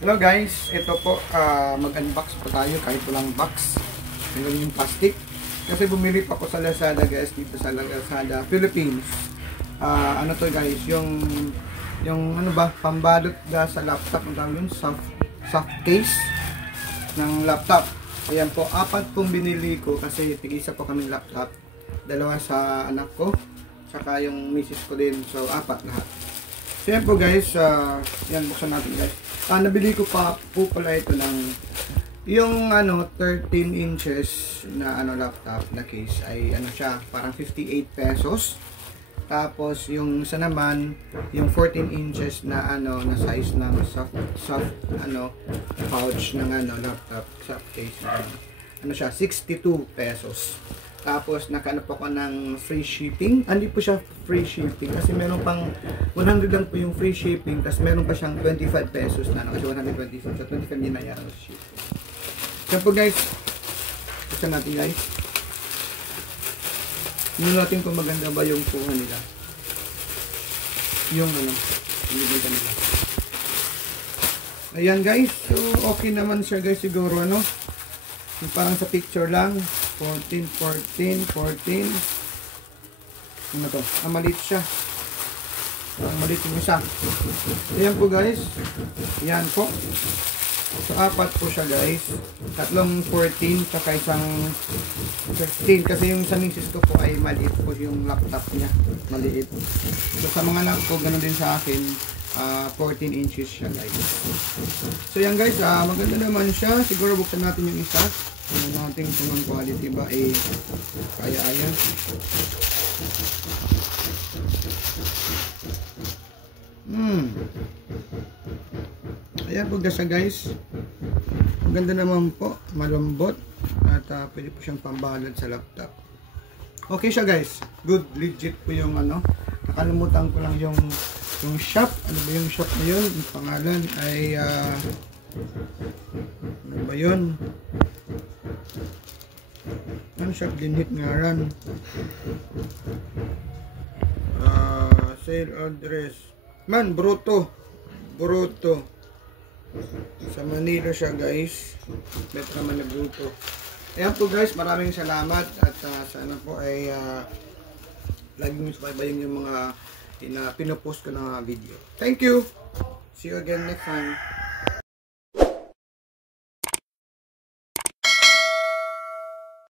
Hello guys, ito po mag-unbox po tayo kahit walang box. Meron yung plastic. Kasi bumili pa ko sa Lazada guys, dito sa Lazada Philippines. Ano to guys, yung ano ba, pambalot sa laptop, ang tawag yun, soft case ng laptop. Ayan po, 4 pong binili ko kasi tig-isa po kaming laptop. 2 sa anak ko, saka yung misis ko din, so 4 lahat. So yan po guys, yan buksan natin guys. Nabili ko pa po pala ito ng yung 13 inches na laptop na case ay siya, parang 58 pesos. Tapos yung isa naman, yung 14 inches na na size ng soft pouch ng laptop, soft case siya, 62 pesos. Tapos nakahanap ako ng free shipping. Hindi po siya free shipping kasi meron pang 100 lang po yung free shipping, tapos meron pa siyang 25 pesos na kasi 125, so 25 din na yaran sa shipping. So po guys, buksan natin guys. Tingnan natin kung maganda ba yung kuha nila. Yung binibenta nila. Ayan guys, so okay naman siya guys siguro yung parang sa picture lang. 14. Ano to? Maliit siya. Maliit yung isa. Ayan po guys. Ayan po. So 4 po siya guys. Tatlong 14 saka isang 15. Kasi yung sa misis ko po ay maliit po yung laptop niya. Maliit. So sa mga anak ko, ganoon din sa akin. 14 inches siya guys. So yan guys, maganda naman siya. Siguro buksan natin yung isa. Tingnan natin kung ang quality ba kaya-aya. Ayan po siya guys. Maganda naman po, malambot at pwede po siyang pambalot sa laptop. Okay siya guys. Good, legit po yung nakalimutan ko lang yung shop. Ano ba yung shop na yun? Yung pangalan ay ano ba yun? Ano shop din hit ngaran? Sale address. Man, Bruto. Sa Manila siya guys. Metro Manila Bruto. Ayan po guys, maraming salamat at sana po ay laging subaybayin yung mga pinopost ko na video. Thank you! See you again next time.